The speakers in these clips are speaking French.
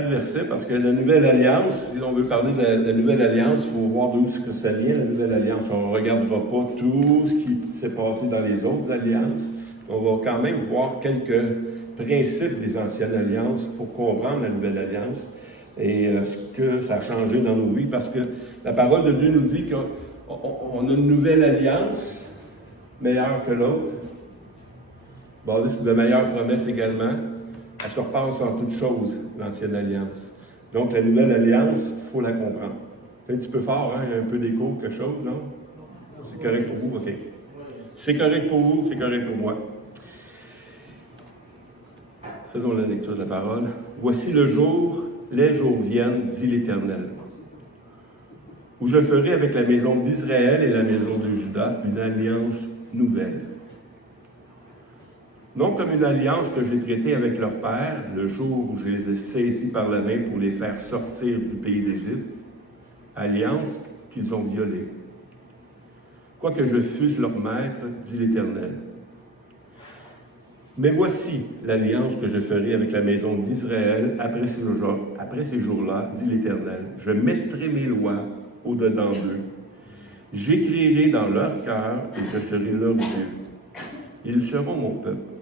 Verset, parce que la nouvelle alliance, si on veut parler de la nouvelle alliance, il faut voir d'où ça vient, la nouvelle alliance. On ne regardera pas tout ce qui s'est passé dans les autres alliances. On va quand même voir quelques principes des anciennes alliances pour comprendre la nouvelle alliance et ce que ça a changé dans nos vies, parce que la parole de Dieu nous dit qu'on a une nouvelle alliance meilleure que l'autre, basée sur de meilleures promesses également. Elle surpasse en toutes choses l'ancienne alliance. Donc, la nouvelle alliance, il faut la comprendre. C'est un petit peu fort, hein? Il y a un peu d'écho, quelque chose, non? C'est correct pour vous? OK. C'est correct pour vous, c'est correct pour moi. Faisons la lecture de la parole. Voici le jour, les jours viennent, dit l'Éternel, où je ferai avec la maison d'Israël et la maison de Juda une alliance nouvelle. Non comme une alliance que j'ai traitée avec leur père, le jour où je les ai saisis par la main pour les faire sortir du pays d'Égypte, alliance qu'ils ont violée. Quoique je fusse leur maître, dit l'Éternel. Mais voici l'alliance que je ferai avec la maison d'Israël après ces jours-là, dit l'Éternel. Je mettrai mes lois au-dedans d'eux. J'écrirai dans leur cœur et je serai leur Dieu. Ils seront mon peuple.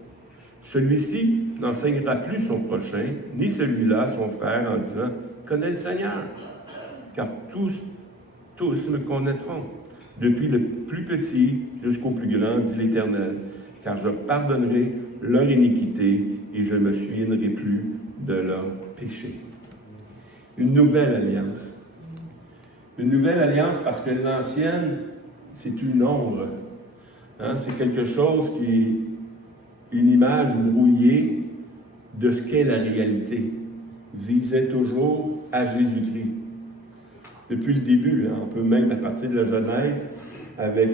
Celui-ci n'enseignera plus son prochain, ni celui-là son frère, en disant « Connais le Seigneur », car tous me connaîtront, depuis le plus petit jusqu'au plus grand, dit l'Éternel, car je pardonnerai leur iniquité et je ne me souviendrai plus de leur péché. Une nouvelle alliance. Une nouvelle alliance parce que l'ancienne, c'est une ombre. Hein? C'est quelque chose qui une image brouillée de ce qu'est la réalité, visait toujours à Jésus-Christ. Depuis le début, hein, on peut même, à partir de la Genèse, avec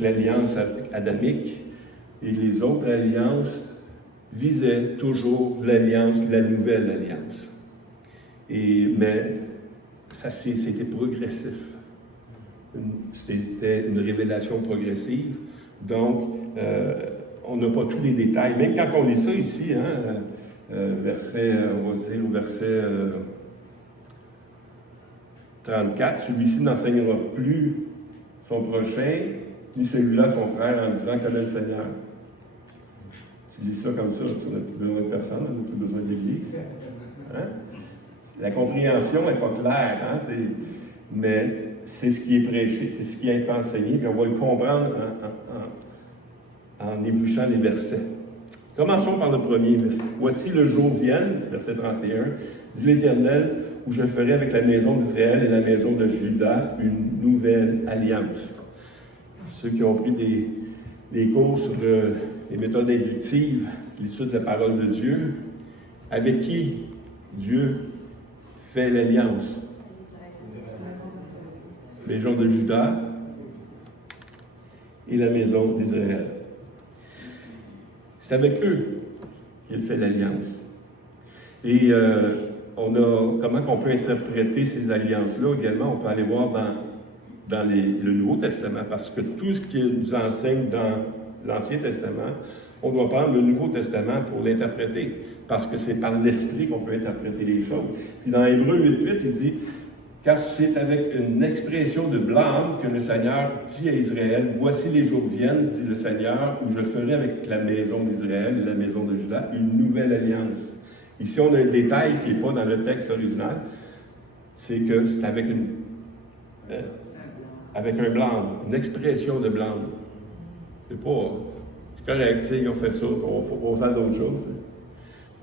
l'alliance adamique et les autres alliances, visaient toujours l'alliance, la nouvelle alliance. Mais c'était progressif. C'était une révélation progressive. Donc, on n'a pas tous les détails. Même quand on lit ça ici, hein, on va dire au verset 34, celui-ci n'enseignera plus son prochain, ni celui-là son frère, en disant connais le Seigneur. Tu dis ça comme ça, tu n'as plus besoin de personne, tu n'as plus besoin de l'Église. Hein? La compréhension n'est pas claire, hein? Mais c'est ce qui est prêché, c'est ce qui est enseigné, puis on va le comprendre en ébauchant les versets. Commençons par le premier verset. Voici le jour vienne, verset 31, dit l'Éternel, où je ferai avec la maison d'Israël et la maison de Juda une nouvelle alliance. Ceux qui ont pris des cours sur les méthodes inductives, l'étude de la parole de Dieu, avec qui Dieu fait l'alliance? La maison de Juda et la maison d'Israël. C'est avec eux qu'il fait l'alliance. Et comment on peut interpréter ces alliances-là également? On peut aller voir dans le Nouveau Testament, parce que tout ce qu'il nous enseigne dans l'Ancien Testament, on doit prendre le Nouveau Testament pour l'interpréter, parce que c'est par l'Esprit qu'on peut interpréter les choses. Puis dans Hébreux 8.8, il dit « Car c'est avec une expression de blâme que le Seigneur dit à Israël, « Voici les jours viennent, dit le Seigneur, où je ferai avec la maison d'Israël et la maison de Juda une nouvelle alliance. » Ici, on a un détail qui n'est pas dans le texte original, c'est que c'est avec un blâme, une expression de blâme. C'est correct, ils ont fait ça, on sent d'autres choses.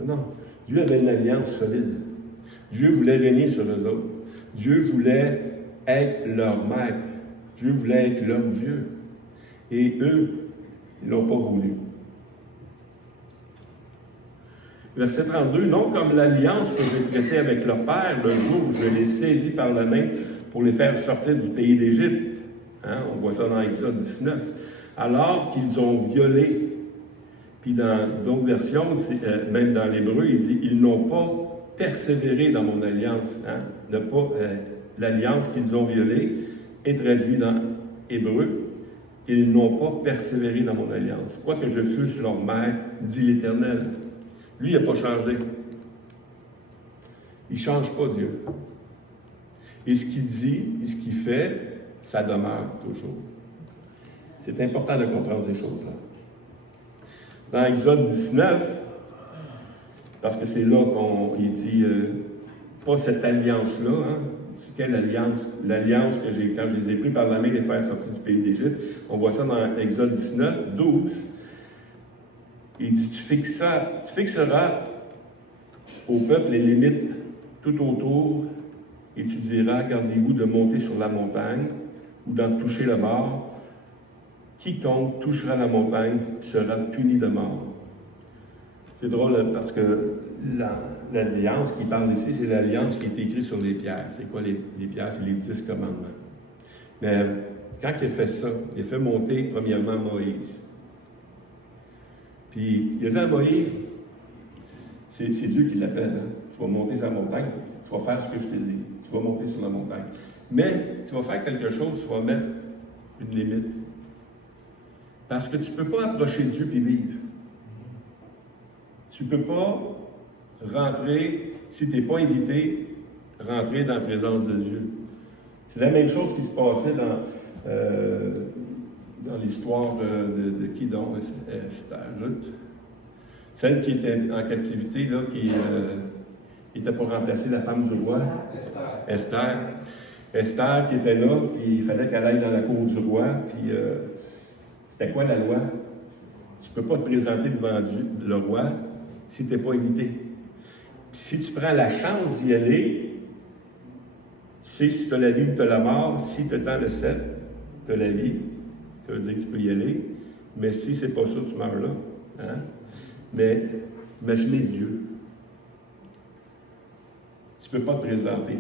Non, Dieu avait une alliance solide. Dieu voulait régner sur eux autres. Dieu voulait être leur maître. Dieu voulait être leur Dieu. Et eux, ils ne l'ont pas voulu. Verset 32, non comme l'alliance que j'ai traitée avec leur père le jour où je les saisis par la main pour les faire sortir du pays d'Égypte. Hein, on voit ça dans Exode 19. Alors qu'ils ont violé. Puis dans d'autres versions, même dans l'hébreu, il dit, ils n'ont pas persévérer dans mon alliance. Hein? L'alliance qu'ils ont violée est traduite dans Hébreu. Ils n'ont pas persévéré dans mon alliance. Quoique je fusse leur maître, dit l'Éternel. Lui, il n'a pas changé. Il ne change pas, Dieu. Et ce qu'il dit, et ce qu'il fait, ça demeure toujours. C'est important de comprendre ces choses-là. Dans Exode 19, parce que c'est là qu'il dit, pas cette alliance-là, hein? C'est quelle alliance? L'alliance que j'ai, quand je les ai pris par la main, les faire sortir du pays d'Égypte. On voit ça dans Exode 19, 12. Il dit, tu fixeras au peuple les limites tout autour, et tu diras, gardez-vous de monter sur la montagne ou d'en toucher le bord. Quiconque touchera la montagne sera puni de mort. C'est drôle parce que l'alliance qui parle ici, c'est l'alliance qui est écrite sur les pierres. C'est quoi les pierres? C'est les 10 commandements. Mais quand il a fait ça, il a fait monter premièrement Moïse. Puis il a dit à Moïse, c'est Dieu qui l'appelle, hein? Tu vas monter sur la montagne, tu vas faire ce que je t'ai dit. Tu vas monter sur la montagne. Mais tu vas faire quelque chose, tu vas mettre une limite. Parce que tu ne peux pas approcher Dieu et vivre. Tu ne peux pas rentrer, si tu n'es pas invité, rentrer dans la présence de Dieu. C'est la même chose qui se passait dans l'histoire de qui donc? Esther, Ruth. Celle qui était en captivité, là, qui était pour remplacer la femme du roi. Esther. Esther qui était là, puis il fallait qu'elle aille dans la cour du roi, puis c'était quoi la loi? Tu ne peux pas te présenter devant Dieu, le roi si tu n'es pas invité. Puis si tu prends la chance d'y aller, tu sais si tu as la vie ou tu as la mort, si tu as le 7, tu as la vie, ça veut dire que tu peux y aller, mais si c'est pas ça, tu meurs là. Hein? Mais imaginez Dieu. Tu ne peux pas te présenter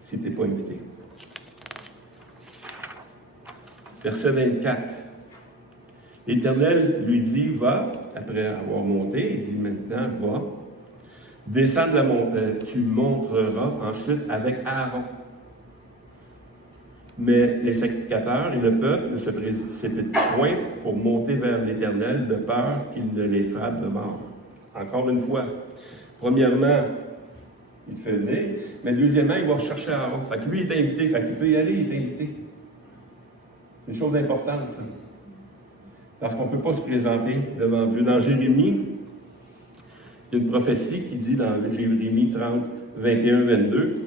si tu n'es pas invité. Verset 24. L'Éternel lui dit, va, après avoir monté, il dit maintenant, va, descends de la montagne, tu monteras ensuite avec Aaron. Mais les sacrificateurs et le peuple ne se précipitent point pour monter vers l'Éternel de peur qu'il ne les frappe de mort. Encore une fois, premièrement, il fait venir, mais deuxièmement, il va chercher Aaron. Fait que lui, il est invité, fait qu'il peut y aller, il est invité. C'est une chose importante, ça. Parce qu'on ne peut pas se présenter devant Dieu. Dans Jérémie, il y a une prophétie qui dit dans Jérémie 30, 21, 22,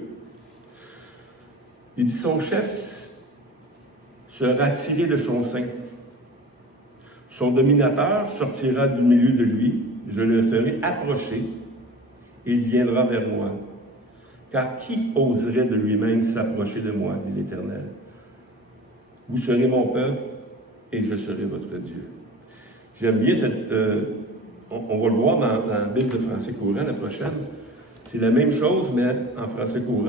il dit, son chef sera tiré de son sein. Son dominateur sortira du milieu de lui. Je le ferai approcher et il viendra vers moi. Car qui oserait de lui-même s'approcher de moi, dit l'Éternel? Vous serez mon peuple et je serai votre Dieu. J'aime bien cette... on va le voir dans la Bible de français courant, la prochaine. C'est la même chose, mais en français courant.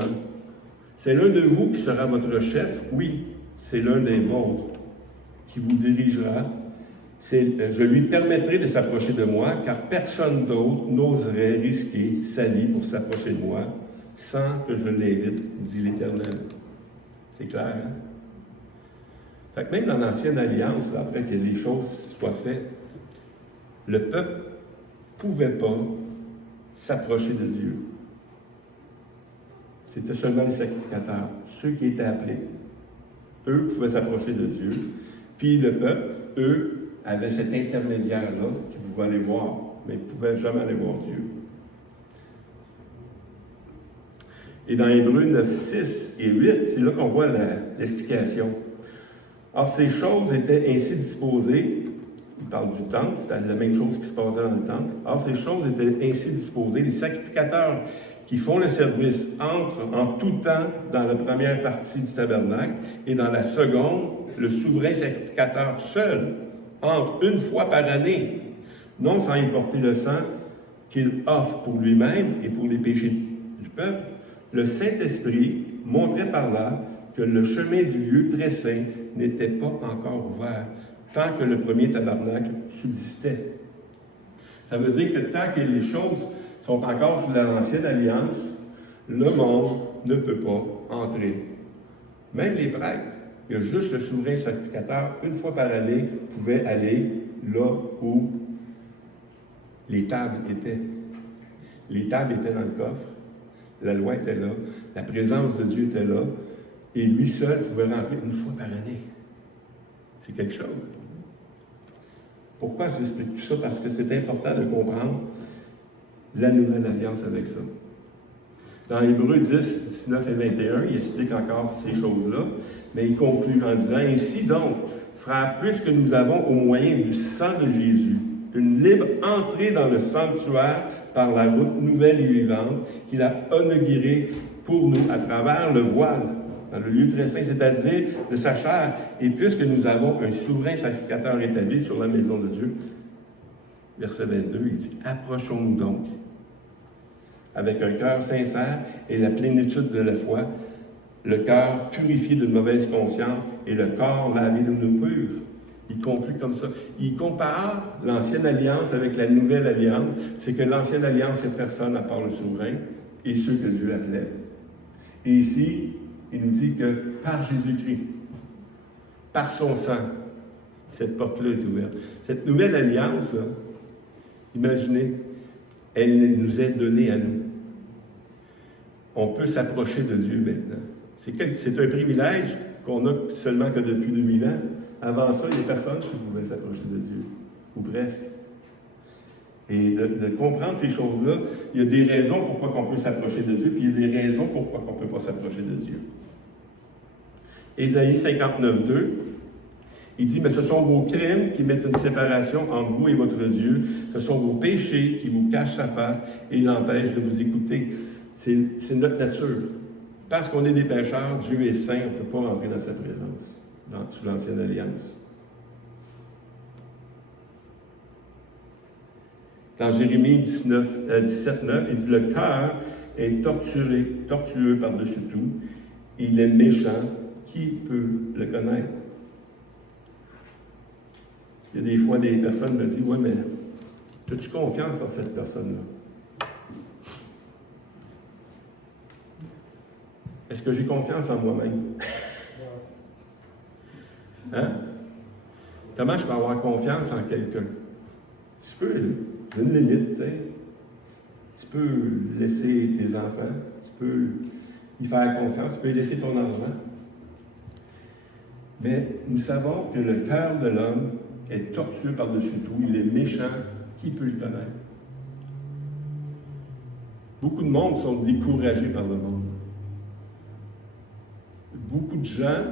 C'est l'un de vous qui sera votre chef, oui, c'est l'un des vôtres qui vous dirigera. Je lui permettrai de s'approcher de moi, car personne d'autre n'oserait risquer sa vie pour s'approcher de moi sans que je l'invite, dit l'Éternel. C'est clair, hein? Fait que même dans l'Ancienne Alliance, là, après que les choses soient faites, le peuple ne pouvait pas s'approcher de Dieu. C'était seulement les sacrificateurs, ceux qui étaient appelés. Eux pouvaient s'approcher de Dieu. Puis le peuple, eux, avaient cet intermédiaire-là qui pouvaient aller voir, mais ils ne pouvaient jamais aller voir Dieu. Et dans Hébreux 9, 6 et 8, c'est là qu'on voit l'explication. Or, ces choses étaient ainsi disposées, il parle du temple, c'était la même chose qui se passait dans le temple. Or, ces choses étaient ainsi disposées, les sacrificateurs qui font le service entrent en tout temps dans la première partie du tabernacle et dans la seconde, le souverain sacrificateur seul entre une fois par année, non sans y porter le sang qu'il offre pour lui-même et pour les péchés du peuple. Le Saint-Esprit montrait par là que le chemin du lieu très saint n'était pas encore ouvert, tant que le premier tabernacle subsistait. Ça veut dire que tant que les choses sont encore sous l'ancienne alliance, le monde ne peut pas entrer. Même les prêtres, il y a juste le souverain sacrificateur, une fois par année, pouvait aller là où Les tables étaient. Les tables étaient dans le coffre. La loi était là. La présence de Dieu était là. Et lui seul pouvait rentrer une fois par année. C'est quelque chose. Pourquoi je vous explique tout ça? Parce que c'est important de comprendre la nouvelle alliance avec ça. Dans Hébreux 10, 19 et 21, il explique encore ces choses-là, mais il conclut en disant « Ainsi donc, frères, puisque nous avons au moyen du sang de Jésus une libre entrée dans le sanctuaire par la route nouvelle et vivante qu'il a inaugurée pour nous à travers le voile, dans le lieu très saint, c'est-à-dire de sa chair, et puisque nous avons un souverain sacrificateur établi sur la maison de Dieu. » Verset 22, il dit « Approchons-nous donc, avec un cœur sincère et la plénitude de la foi, le cœur purifié d'une mauvaise conscience et le corps lavé d'une eau pure. » Il conclut comme ça. Il compare l'ancienne alliance avec la nouvelle alliance. C'est que l'ancienne alliance, c'est personne à part le souverain et ceux que Dieu appelait. Et ici, il nous dit que par Jésus-Christ, par son sang, cette porte-là est ouverte. Cette nouvelle alliance, là, imaginez, elle nous est donnée à nous. On peut s'approcher de Dieu maintenant. C'est un privilège qu'on a seulement que depuis 2000 ans. Avant ça, il n'y a personne qui pouvait s'approcher de Dieu, ou presque. Et de comprendre ces choses-là, il y a des raisons pourquoi on peut s'approcher de Dieu, puis il y a des raisons pourquoi on ne peut pas s'approcher de Dieu. Ésaïe 59, 2, il dit « Mais ce sont vos crimes qui mettent une séparation entre vous et votre Dieu. Ce sont vos péchés qui vous cachent sa face et l'empêchent de vous écouter. » C'est notre nature. Parce qu'on est des pécheurs, Dieu est saint, on ne peut pas rentrer dans sa présence, sous l'ancienne alliance. Dans Jérémie 17, 9, il dit « Le cœur est tortueux par-dessus tout. Il est méchant. Qui peut le connaître? » Il y a des fois, des personnes me disent « Ouais, mais as-tu confiance en cette personne-là? Est-ce que j'ai confiance en moi-même? » Hein? Comment je peux avoir confiance en quelqu'un? Tu peux, j'ai une limite, tu sais. Tu peux laisser tes enfants, tu peux y faire confiance, tu peux laisser ton argent. Mais nous savons que le cœur de l'homme est tortueux par-dessus tout, il est méchant, qui peut le connaître? Beaucoup de monde sont découragés par le monde. Beaucoup de gens,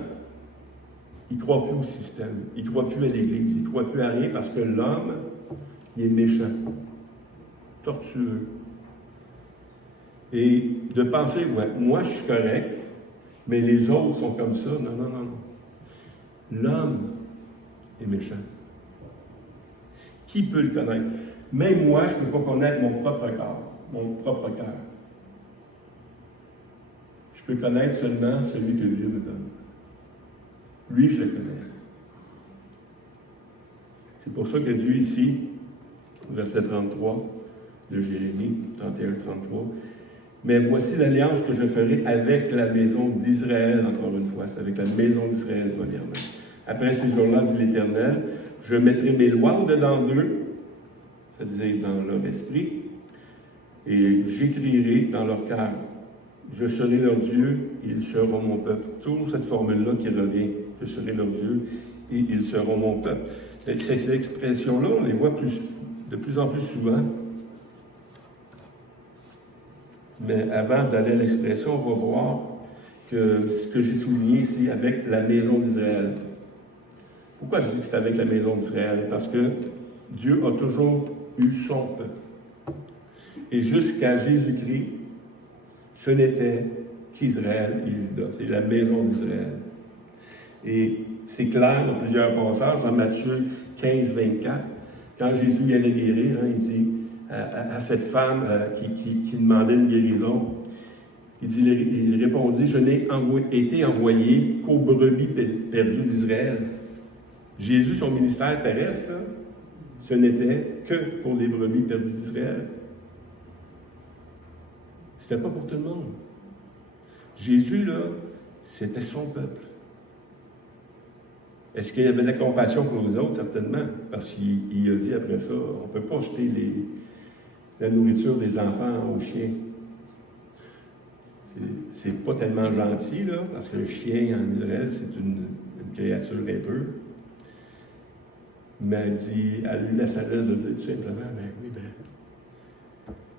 ils ne croient plus au système, ils ne croient plus à l'Église, ils ne croient plus à rien parce que l'homme, il est méchant, tortueux. Et de penser, ouais, moi je suis correct, mais les autres sont comme ça. Non, non, non, non. L'homme est méchant. Qui peut le connaître? Même moi, je ne peux pas connaître mon propre corps, mon propre cœur. Je peux connaître seulement celui que Dieu me donne. Lui, je le connais. C'est pour ça que Dieu ici, verset 33 de Jérémie, 31-33, « Mais voici l'alliance que je ferai avec la maison d'Israël, encore une fois, c'est avec la maison d'Israël, premièrement. Après ces jours-là, dit l'Éternel, je mettrai mes lois au-dedans d'eux, c'est-à-dire dans leur esprit, et j'écrirai dans leur cœur. Je serai leur Dieu, et ils seront mon peuple. » Toujours cette formule-là qui revient. Je serai leur Dieu, et ils seront mon peuple. Ces expressions-là, on les voit de plus en plus souvent. Mais avant d'aller à l'expression, on va voir que ce que j'ai souligné ici avec la maison d'Israël. Pourquoi je dis que c'est avec la maison d'Israël? Parce que Dieu a toujours eu son peuple. Et jusqu'à Jésus-Christ, ce n'était qu'Israël et Juda. C'est la maison d'Israël. Et c'est clair dans plusieurs passages, dans Matthieu 15, 24, quand Jésus y allait guérir, il dit à cette femme qui demandait une guérison, il répondit, « Je n'ai été envoyé qu'aux brebis perdues d'Israël. » Jésus, son ministère terrestre, là, ce n'était que pour les brebis perdues d'Israël. C'était pas pour tout le monde. Jésus, là, c'était son peuple. Est-ce qu'il y avait de la compassion pour les autres? Certainement. Parce qu'il a dit après ça, on ne peut pas jeter la nourriture des enfants aux chiens. C'est pas tellement gentil, là, parce qu'un chien en Israël, c'est une créature un peu. Mais elle a eu la sagesse de dire tout simplement, ben oui,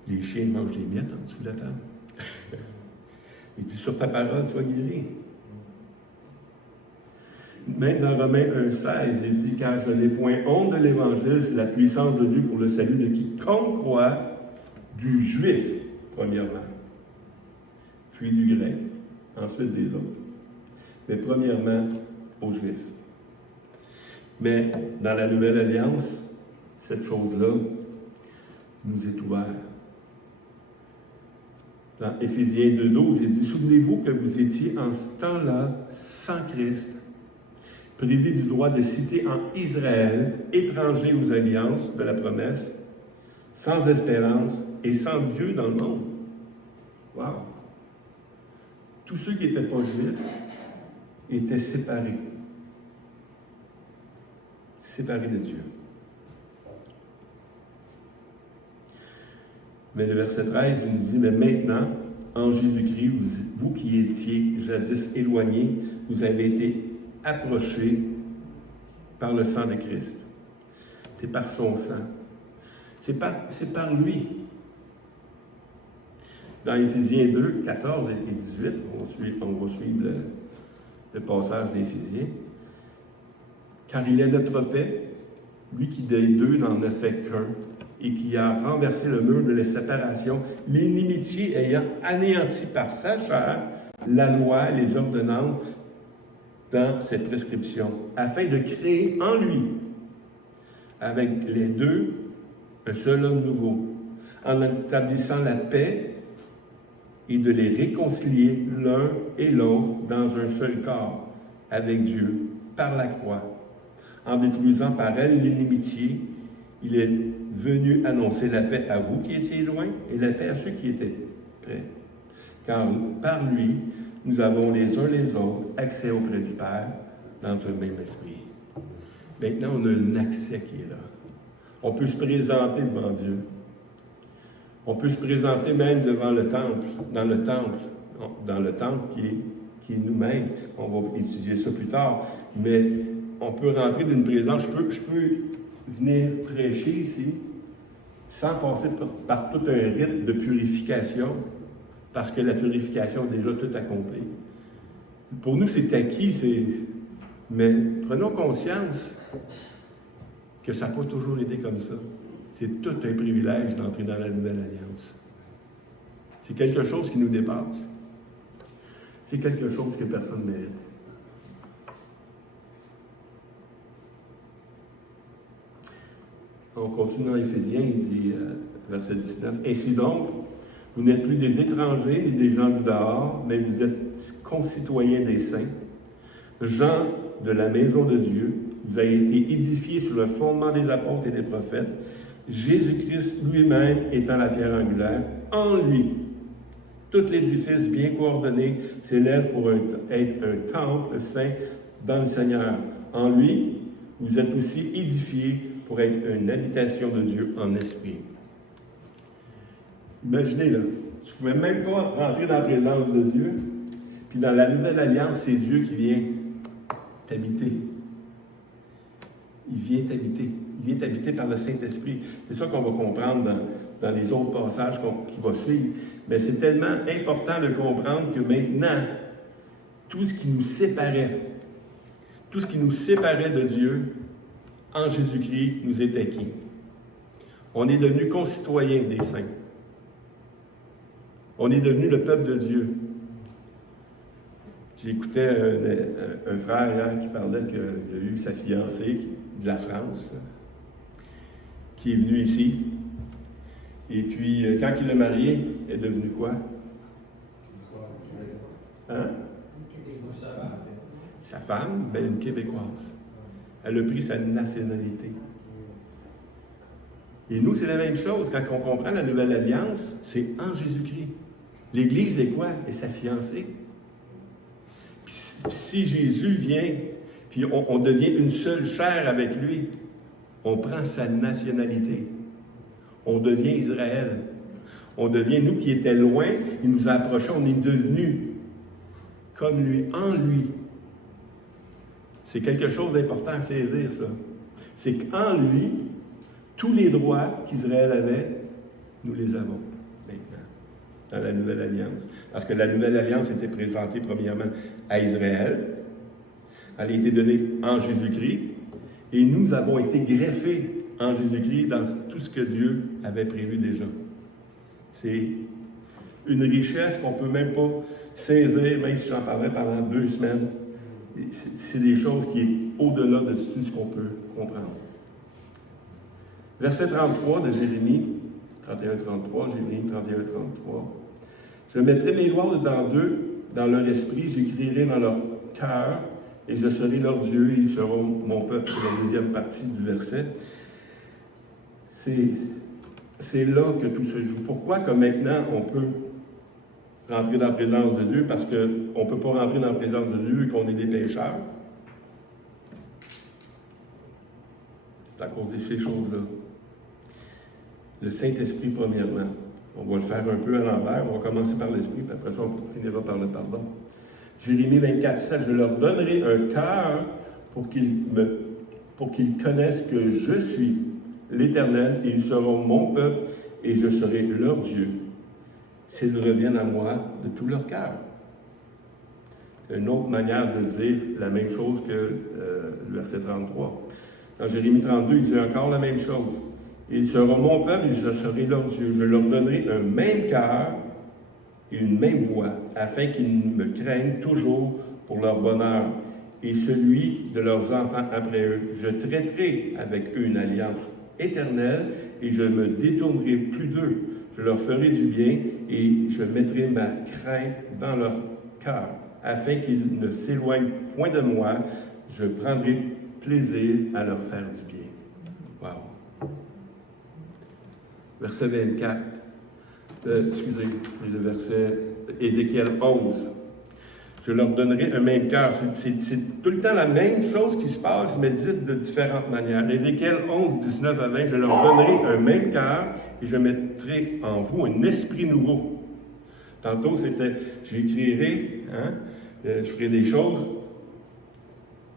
les chiens mangent des miettes en dessous de la table. Il dit, sur ta parole, sois guéri. Même dans Romains 1,16, il dit, car je n'ai point honte de l'Évangile, c'est la puissance de Dieu pour le salut de quiconque croit, du juif, premièrement, puis du grec, ensuite des autres. Mais premièrement, aux juifs. Mais dans la Nouvelle Alliance, cette chose-là nous est ouverte. Dans Éphésiens 2,12, il dit, souvenez-vous que vous étiez en ce temps-là sans Christ, privé du droit de citer en Israël, étranger aux alliances de la promesse, sans espérance et sans Dieu dans le monde. Wow! Tous ceux qui n'étaient pas juifs étaient séparés. Séparés de Dieu. Mais le verset 13 nous dit, mais maintenant, en Jésus-Christ, vous qui étiez jadis éloignés, vous avez été approchés par le sang de Christ. C'est par son sang. C'est par lui. Dans Éphésiens 2, 14 et 18, on va suivre le passage d'Éphésiens. Car il est notre paix, lui qui des deux n'en a fait qu'un, et qui a renversé le mur de la séparation, l'inimitié ayant anéanti par sa chair la loi, les ordonnances dans ses prescriptions, afin de créer en lui, avec les deux, un seul homme nouveau, en établissant la paix et de les réconcilier l'un et l'autre dans un seul corps, avec Dieu, par la croix. En détruisant par elle l'inimitié, il est venu annoncer la paix à vous qui étiez loin et la paix à ceux qui étaient près. Car par lui, nous avons les uns les autres accès auprès du Père dans un même esprit. Maintenant, on a un accès qui est là. On peut se présenter devant Dieu. On peut se présenter même devant le temple, dans le temple qui est nous-mêmes. On va étudier ça plus tard. Mais on peut rentrer d'une présence. Je peux venir prêcher ici sans passer par tout un rite de purification, parce que la purification est déjà tout accomplie. Pour nous, c'est acquis, mais prenons conscience que ça n'a pas toujours été comme ça. C'est tout un privilège d'entrer dans la Nouvelle Alliance. C'est quelque chose qui nous dépasse. C'est quelque chose que personne ne mérite. On continue dans Éphésiens, il dit, verset 19, « Ainsi donc, vous n'êtes plus des étrangers ni des gens du dehors, mais vous êtes concitoyens des saints, gens de la maison de Dieu, vous avez été édifiés sur le fondement des apôtres et des prophètes, Jésus-Christ lui-même étant la pierre angulaire, en lui, tout l'édifice bien coordonné s'élève pour être un temple saint dans le Seigneur. En lui, vous êtes aussi édifiés pour être une habitation de Dieu en esprit. » Imaginez, là, tu ne pouvais même pas rentrer dans la présence de Dieu, puis dans la Nouvelle Alliance, c'est Dieu qui vient t'habiter. Il vient t'habiter. Il vient t'habiter par le Saint-Esprit. C'est ça qu'on va comprendre dans les autres passages qui vont suivre. Mais c'est tellement important de comprendre que maintenant, tout ce qui nous séparait de Dieu, en Jésus-Christ, nous est acquis. On est devenus concitoyens des saints. On est devenu le peuple de Dieu. J'écoutais un frère hier qui parlait qu'il a eu sa fiancée de la France, qui est venue ici. Et puis, quand il l'a mariée, elle est devenue quoi? Hein? Sa femme, ben, une Québécoise. Elle a pris sa nationalité. Et nous, c'est la même chose. Quand on comprend la Nouvelle Alliance, c'est en Jésus-Christ. L'Église est quoi? Est sa fiancée. Puis, si Jésus vient, puis on devient une seule chair avec lui, on prend sa nationalité. On devient Israël. On devient, nous qui étions loin, il nous a approchés, on est devenus comme lui, en lui. C'est quelque chose d'important à saisir, ça. C'est qu'en lui, tous les droits qu'Israël avait, nous les avons maintenant, dans la Nouvelle Alliance. Parce que la Nouvelle Alliance était présentée premièrement à Israël. Elle a été donnée en Jésus-Christ. Et nous avons été greffés en Jésus-Christ dans tout ce que Dieu avait prévu déjà. C'est une richesse qu'on ne peut même pas saisir, même si j'en parlerai pendant 2 semaines. C'est des choses qui sont au-delà de tout ce qu'on peut comprendre. Verset 33 de Jérémie, 31-33, Jérémie 31-33. « Je mettrai mes lois dedans d'eux, dans leur esprit, j'écrirai dans leur cœur, et je serai leur Dieu, et ils seront mon peuple. » C'est la deuxième partie du verset. C'est là que tout se joue. Pourquoi que maintenant on peut rentrer dans la présence de Dieu? Parce qu'on ne peut pas rentrer dans la présence de Dieu et qu'on est des pécheurs. C'est à cause de ces choses-là. Le Saint-Esprit, premièrement. On va le faire un peu à l'envers. On va commencer par l'Esprit, puis après ça, on finira par le pardon. Jérémie 24:7, « Je leur donnerai un cœur pour qu'ils connaissent que je suis l'Éternel, et ils seront mon peuple, et je serai leur Dieu, s'ils reviennent à moi de tout leur cœur. » C'est une autre manière de dire la même chose que le verset 33. Dans Jérémie 32, il dit encore la même chose. « Ils seront mon peuple, et je serai leur Dieu. Je leur donnerai un même cœur et une même voix, afin qu'ils me craignent toujours pour leur bonheur, et celui de leurs enfants après eux. Je traiterai avec eux une alliance éternelle, et je ne me détournerai plus d'eux. Je leur ferai du bien, et je mettrai ma crainte dans leur cœur, afin qu'ils ne s'éloignent point de moi. Je prendrai plaisir à leur faire du bien. » Wow! Verset 24. Excusez, le verset Ézéchiel 11. Je leur donnerai un même cœur. C'est tout le temps la même chose qui se passe, mais dite de différentes manières. Ézéchiel 11, 19 à 20, je leur donnerai un même cœur et je mettrai en vous un esprit nouveau. Tantôt, c'était, j'écrirai, je ferai des choses,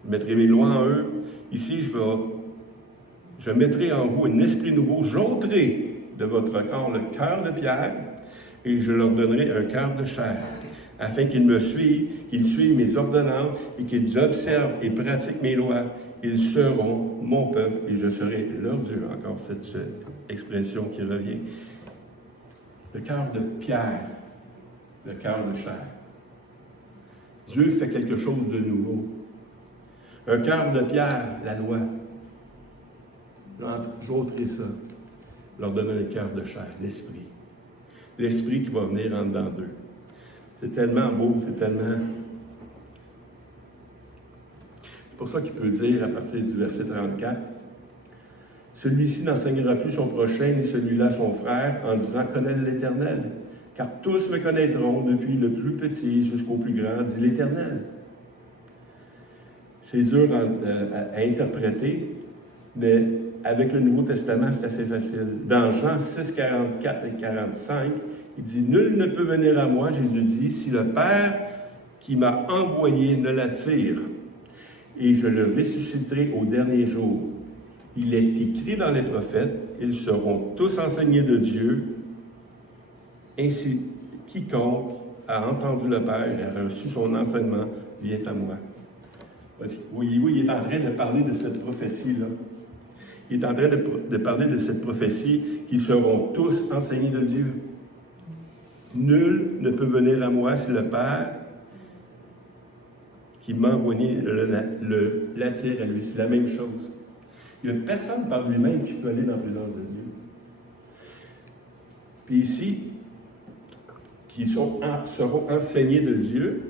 je mettrai mes lois en eux. Ici, je mettrai en vous un esprit nouveau, j'ôterai de votre corps le cœur de pierre, et je leur donnerai un cœur de chair, afin qu'ils me suivent, qu'ils suivent mes ordonnances, et qu'ils observent et pratiquent mes lois. Ils seront mon peuple, et je serai leur Dieu. Encore cette expression qui revient. Le cœur de pierre, le cœur de chair. Dieu fait quelque chose de nouveau. Un cœur de pierre, la loi. J'ôterai ça. Leur donner le cœur de chair, l'esprit. L'esprit qui va venir en dedans d'eux. C'est tellement beau, c'est tellement... C'est pour ça qu'il peut dire, à partir du verset 34, « Celui-ci n'enseignera plus son prochain, ni celui-là son frère, en disant, « Connais l'Éternel, car tous me connaîtront, depuis le plus petit jusqu'au plus grand, dit l'Éternel. » C'est dur à interpréter, mais avec le Nouveau Testament, c'est assez facile. Dans Jean 6, 44 et 45, il dit « Nul ne peut venir à moi, Jésus dit, si le Père qui m'a envoyé ne l'attire, et je le ressusciterai au dernier jour. Il est écrit dans les prophètes, ils seront tous enseignés de Dieu, ainsi quiconque a entendu le Père et a reçu son enseignement vient à moi. » Oui, il est en train de parler de cette prophétie-là. Il est en train de parler de cette prophétie qu'ils seront tous enseignés de Dieu. Nul ne peut venir à moi si le Père qui m'a envoyé l'attire à lui. C'est la même chose. Il n'y a personne par lui-même qui peut aller dans la présence de Dieu. Puis ici, qui seront enseignés de Dieu,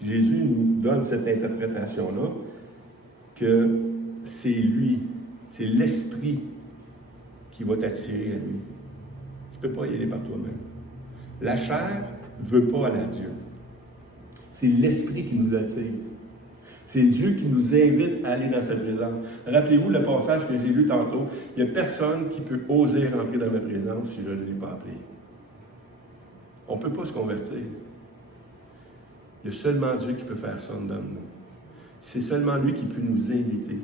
Jésus nous donne cette interprétation-là que c'est lui, c'est l'Esprit qui va t'attirer à lui. Tu ne peux pas y aller par toi-même. La chair ne veut pas aller à Dieu. C'est l'Esprit qui nous attire. C'est Dieu qui nous invite à aller dans sa présence. Rappelez-vous le passage que j'ai lu tantôt. Il n'y a personne qui peut oser rentrer dans ma présence si je ne l'ai pas appelé. On ne peut pas se convertir. Il y a seulement Dieu qui peut faire ça dans nous. C'est seulement lui qui peut nous inviter.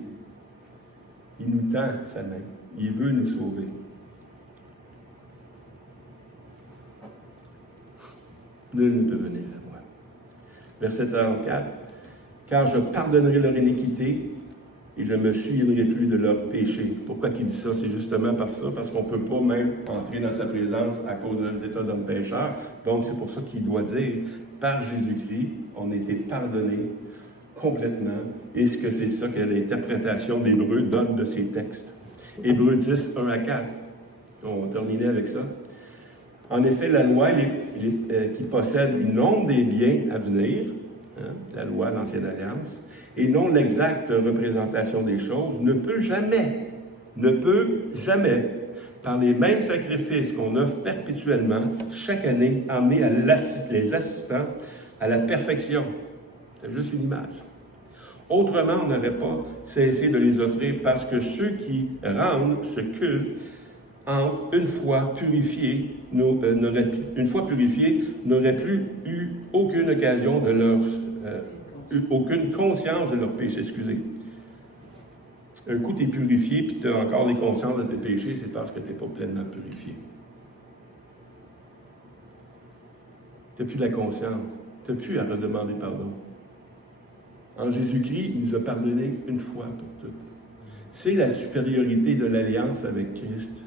Il nous tend sa main. Il veut nous sauver. Nul ne peut venir à moi. Verset 34. Car je pardonnerai leur iniquité et je ne me souviendrai plus de leur péché. Pourquoi il dit ça? C'est justement parce qu'on ne peut pas même entrer dans sa présence à cause de l'état d'homme pécheur. Donc, c'est pour ça qu'il doit dire, par Jésus-Christ, on a été pardonné complètement. Et ce que c'est ça que l'interprétation d'Hébreu donne de ces textes. Hébreu 10, 1 à 4. On va terminer avec ça. En effet, la loi qui possède une nombre des biens à venir, hein, la loi, l'ancienne alliance, et non l'exacte représentation des choses, ne peut jamais, par les mêmes sacrifices qu'on offre perpétuellement, chaque année, amener les assistants à la perfection. C'est juste une image. Autrement, on n'aurait pas cessé de les offrir parce que ceux qui rendent ce culte, une fois purifiés, n'auraient plus eu aucune occasion de leur... aucune conscience de leur péché, excusez. Un coup, tu es purifié, puis tu as encore les consciences de tes péchés, c'est parce que tu n'es pas pleinement purifié. Tu n'as plus la conscience. Tu n'as plus à redemander pardon. En Jésus-Christ, il nous a pardonné une fois pour toutes. C'est la supériorité de l'alliance avec Christ.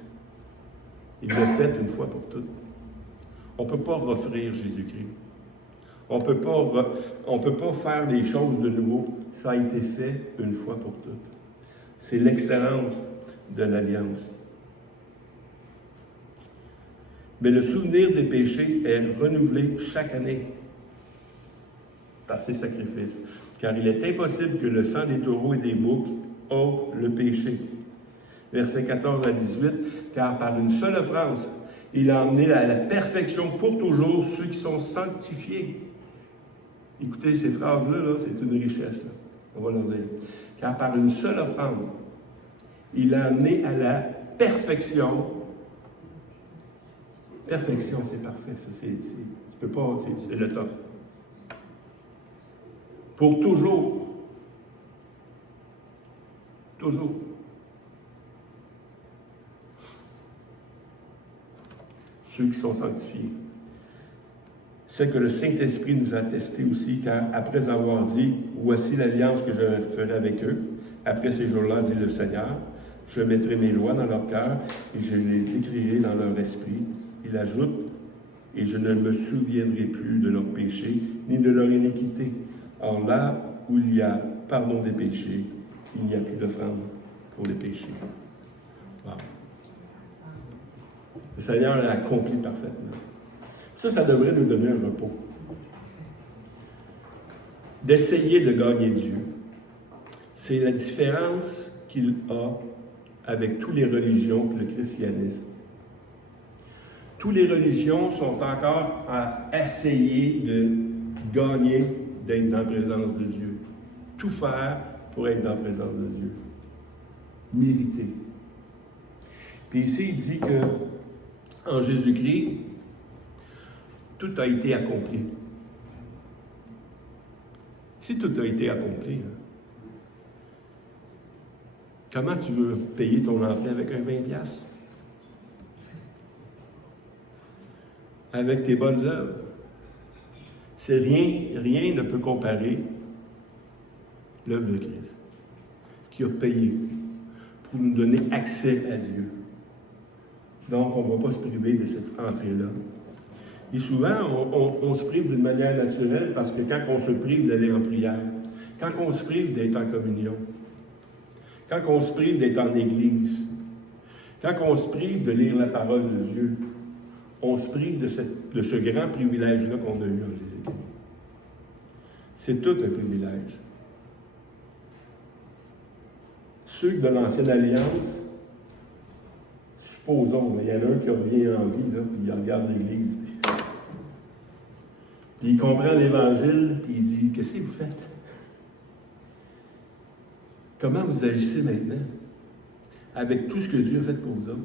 Il l'a fait une fois pour toutes. On ne peut pas offrir Jésus-Christ. On ne peut pas faire des choses de nouveau. Ça a été fait une fois pour toutes. C'est l'excellence de l'alliance. Mais le souvenir des péchés est renouvelé chaque année par ces sacrifices. Car il est impossible que le sang des taureaux et des boucs ôte le péché. Versets 14 à 18. Car par une seule offrande, il a emmené à la perfection pour toujours ceux qui sont sanctifiés. Écoutez, ces phrases-là, c'est une richesse. Là. On va leur dire. Car par une seule offrande, il a amené à la perfection. Perfection, c'est parfait. Ça, tu peux pas, c'est le top. Pour toujours. Toujours. Ceux qui sont sanctifiés. C'est que le Saint-Esprit nous a attesté aussi, car après avoir dit « Voici l'alliance que je ferai avec eux, après ces jours-là, dit le Seigneur, je mettrai mes lois dans leur cœur et je les écrirai dans leur esprit. » Il ajoute « Et je ne me souviendrai plus de leurs péchés, ni de leur iniquité. Or là où il y a pardon des péchés, il n'y a plus d'offrande pour les péchés. » Wow. Le Seigneur l'a accompli parfaitement. Ça devrait nous donner un repos. D'essayer de gagner Dieu, c'est la différence qu'il a avec toutes les religions et le christianisme. Toutes les religions sont encore à essayer de gagner d'être dans la présence de Dieu. Tout faire pour être dans la présence de Dieu. Mériter. Puis ici, il dit que en Jésus-Christ, tout a été accompli. Si tout a été accompli, hein, comment tu veux payer ton entrée avec un 20$? Avec tes bonnes œuvres. C'est rien ne peut comparer l'œuvre de Christ, qui a payé pour nous donner accès à Dieu. Donc, on ne va pas se priver de cette entrée-là. Et souvent, on se prive d'une manière naturelle parce que quand on se prive d'aller en prière, quand on se prive d'être en communion, quand on se prive d'être en Église, quand on se prive de lire la parole de Dieu, on se prive de ce grand privilège-là qu'on a eu en Jésus-Christ. C'est tout un privilège. Ceux de l'Ancienne Alliance, supposons, il y en a un qui revient en vie, là, puis il regarde l'Église, puis il comprend l'Évangile, puis il dit « Qu'est-ce que vous faites? Comment vous agissez maintenant avec tout ce que Dieu a fait pour vous autres?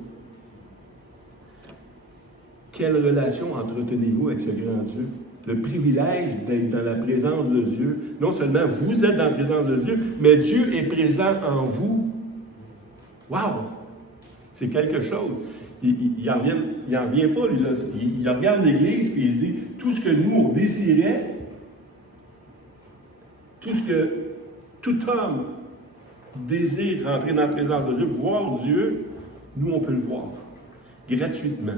Quelle relation entretenez-vous avec ce grand Dieu? Le privilège d'être dans la présence de Dieu. Non seulement vous êtes dans la présence de Dieu, mais Dieu est présent en vous. Wow! C'est quelque chose. Il n'en revient pas, lui, là. Il regarde l'Église et il dit, tout ce que nous, on désirait, tout ce que tout homme désire rentrer dans la présence de Dieu, voir Dieu, nous, on peut le voir. Gratuitement.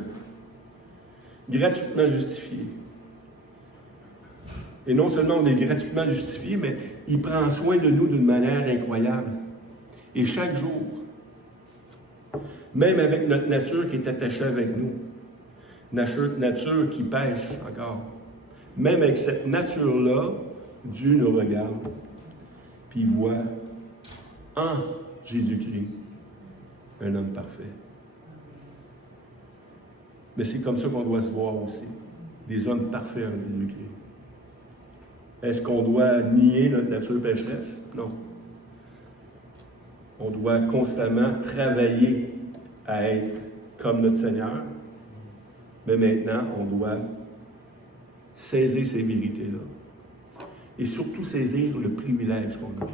Gratuitement justifié. Et non seulement on est gratuitement justifié, mais il prend soin de nous d'une manière incroyable. Et chaque jour, même avec notre nature qui est attachée avec nous, nature qui pêche encore, même avec cette nature-là, Dieu nous regarde, puis il voit en Jésus-Christ un homme parfait. Mais c'est comme ça qu'on doit se voir aussi, des hommes parfaits en Jésus-Christ. Est-ce qu'on doit nier notre nature pécheresse? Non. On doit constamment travailler à être comme notre Seigneur, mais maintenant, on doit saisir ces vérités-là et surtout saisir le privilège qu'on a.